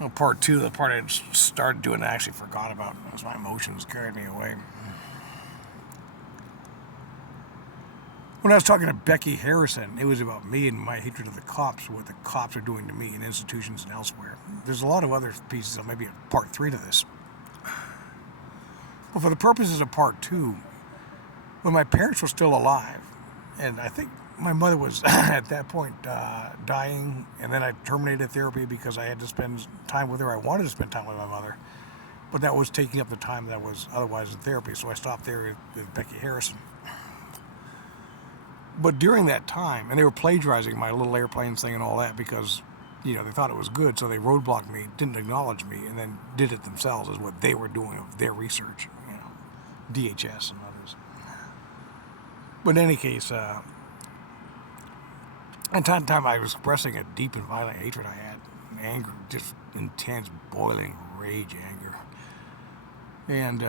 Well, part two, the part I started doing, I actually forgot about as my emotions carried me away. When I was talking to Becky Harrison, it was about me and my hatred of the cops, what the cops are doing to me in institutions and elsewhere. There's a lot of other pieces of maybe a part three to this. But for the purposes of part two, when my parents were still alive, and I think my mother was at that point dying, and then I terminated therapy because I had to spend time with her. I wanted to spend time with my mother, but that was taking up the time that was otherwise in therapy, so I stopped there with Becky Harrison. But during that time, and they were plagiarizing my little airplanes thing and all that because, they thought it was good, so they roadblocked me, didn't acknowledge me, and then did it themselves as what they were doing of their research, DHS and others. But in any case, at that time I was expressing a deep and violent hatred I had, anger, just intense, boiling rage, anger. And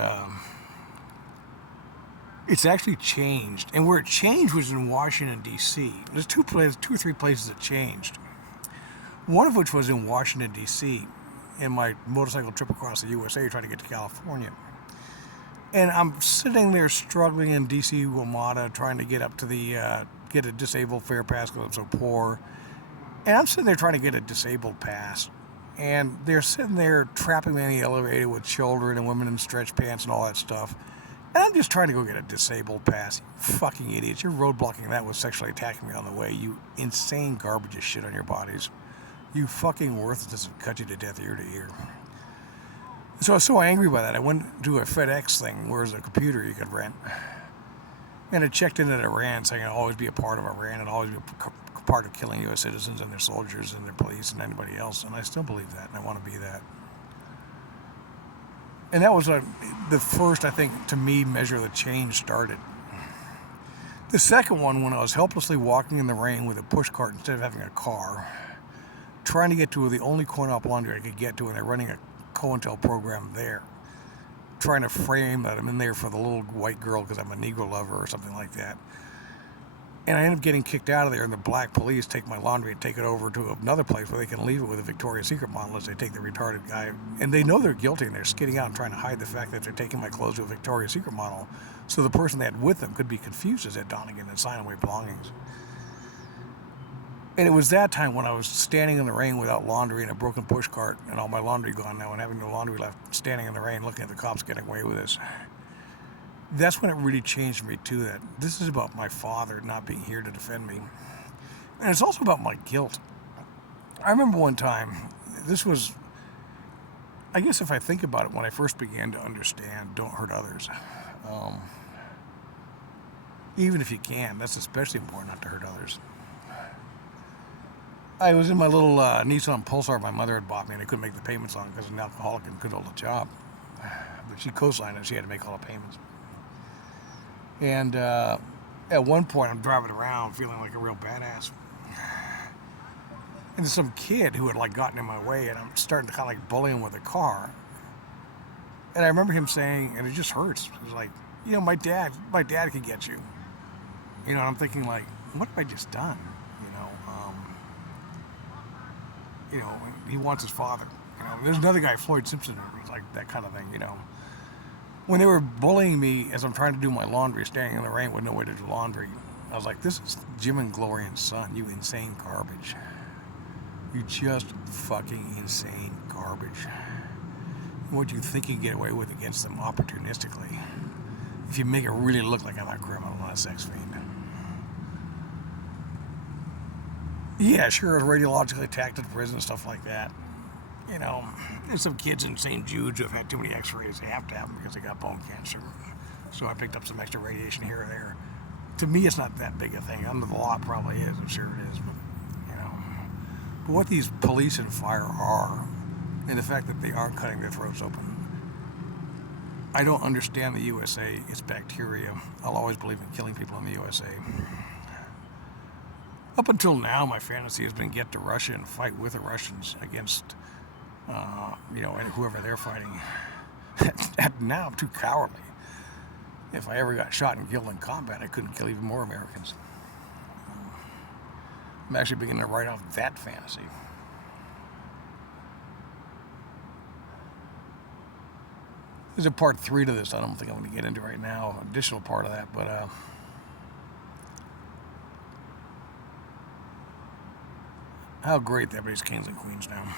it's actually changed. And where it changed was in Washington, D.C. There's two or three places it changed. One of which was in Washington, D.C. in my motorcycle trip across the USA trying to get to California. And I'm sitting there struggling in D.C. WMATA trying to get up to get a disabled fare pass because I'm so poor. And I'm sitting there trying to get a disabled pass. And they're sitting there trapping me in the elevator with children and women in stretch pants and all that stuff. And I'm just trying to go get a disabled pass. You fucking idiots. You're roadblocking that with sexually attacking me on the way. You insane garbage of shit on your bodies. You fucking worthless and cut you to death ear to ear. So I was so angry by that, I went to a FedEx thing where there's a computer you could rent. And I checked in at Iran saying I'd always be a part of Iran and always be a part of killing U.S. citizens and their soldiers and their police and anybody else. And I still believe that, and I want to be that. And that was the first, I think, to me, measure the change started. The second one, when I was helplessly walking in the rain with a push cart instead of having a car, trying to get to the only coin-op laundry I could get to, and they're running a COINTEL program there, trying to frame that I'm in there for the little white girl because I'm a Negro lover or something like that. And I ended up getting kicked out of there, and the black police take my laundry and take it over to another place where they can leave it with a Victoria's Secret model as they take the retarded guy. And they know they're guilty, and they're skidding out and trying to hide the fact that they're taking my clothes to a Victoria's Secret model so the person they had with them could be confused as Ed Donegan and sign away belongings. And it was that time when I was standing in the rain without laundry and a broken push cart and all my laundry gone now and having no laundry left, standing in the rain looking at the cops getting away with this. That's when it really changed me too, that this is about my father not being here to defend me. And it's also about my guilt. I remember one time, this was, I guess if I think about it, when I first began to understand don't hurt others. Even if you can, that's especially important, not to hurt others. I was in my little Nissan Pulsar my mother had bought me, and I couldn't make the payments on it because I'm an alcoholic and couldn't hold a job. But she co-signed it, she had to make all the payments. And at one point, I'm driving around feeling like a real badass. And there's some kid who had gotten in my way, and I'm starting to kind of bully him with a car. And I remember him saying, and it just hurts. It was like, my dad could get you. And I'm thinking what have I just done? He wants his father. There's another guy, Floyd Simpson, who's like that kind of thing. When they were bullying me as I'm trying to do my laundry, standing in the rain with no way to do laundry, I was like, this is Jim and Gloria's son, you insane garbage. You just fucking insane garbage. What do you think you can get away with against them opportunistically if you make it really look like I'm a criminal, not a sex fiend? Yeah, sure, I was radiologically attacked in prison and stuff like that. There's some kids in St. Jude's who have had too many x-rays. They have to have them because they got bone cancer. So I picked up some extra radiation here or there. To me, it's not that big a thing. Under the law, it probably is. I'm sure it is. But what these police and fire are, and the fact that they aren't cutting their throats open, I don't understand the USA. It's bacteria. I'll always believe in killing people in the USA. Up until now, my fantasy has been get to Russia and fight with the Russians against, and whoever they're fighting. Now I'm too cowardly. If I ever got shot and killed in combat, I couldn't kill even more Americans. I'm actually beginning to write off that fantasy. There's a part 3 to this. I don't think I'm going to get into right now. Additional part of that, but how great that everybody's kings and queens now.